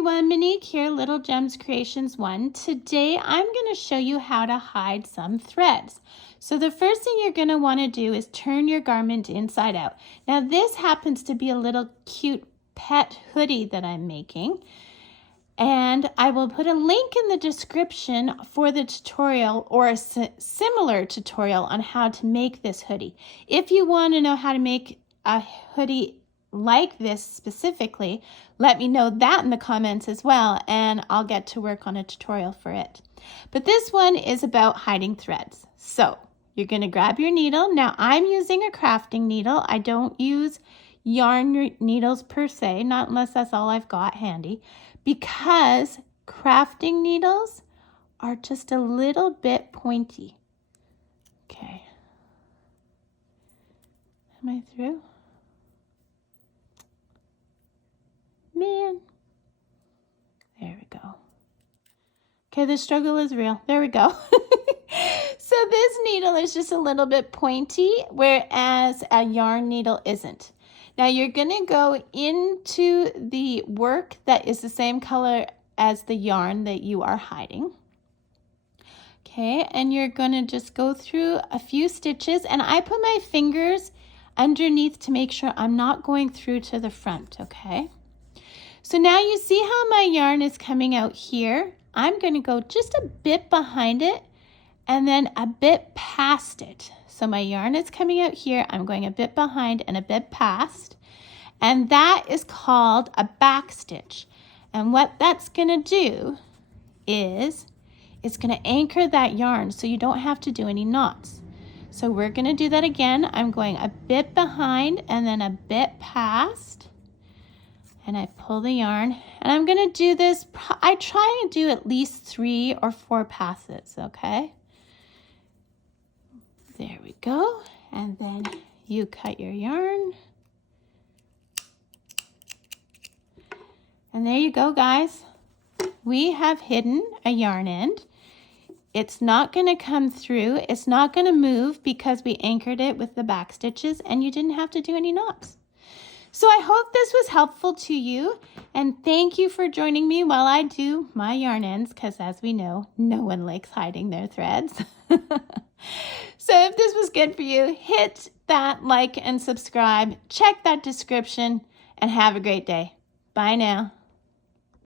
everyone, Monique here, Little Gems Creations 1. Today I'm going to show you how to hide some threads. So the first thing you're going to want to do is turn your garment inside out. Now this happens to be a little cute pet hoodie that I'm making. And I will put a link in the description for the tutorial or a similar tutorial on how to make this hoodie. If you want to know how to make a hoodie like this specifically, let me know that in the comments as well, and I'll get to work on a tutorial for it. But this one is about hiding threads. So you're going to grab your needle. Now I'm using a crafting needle. I don't use yarn needles per se, not unless that's all I've got handy, because crafting needles are just a little bit pointy. Okay. Am I through? Man. There we go. Okay, the struggle is real. There we go. So this needle is just a little bit pointy, whereas a yarn needle isn't. Now you're going to go into the work that is the same color as the yarn that you are hiding. Okay, and you're going to just go through a few stitches, and I put my fingers underneath to make sure I'm not going through to the front, okay? So now you see how my yarn is coming out here. I'm going to go just a bit behind it and then a bit past it. So my yarn is coming out here. I'm going a bit behind and a bit past. And that is called a back stitch. And what that's going to do is it's going to anchor that yarn so you don't have to do any knots. So we're going to do that again. I'm going a bit behind and then a bit past. And I pull the yarn, and I'm going to do this. I try and do at least 3 or 4 passes, okay? There we go. And then you cut your yarn. And there you go, guys. We have hidden a yarn end. It's not going to come through. It's not going to move because we anchored it with the back stitches, and you didn't have to do any knots. So I hope this was helpful to you, and thank you for joining me while I do my yarn ends, because as we know, no one likes hiding their threads. So if this was good for you, hit that like and subscribe, check that description, and have a great day. Bye now.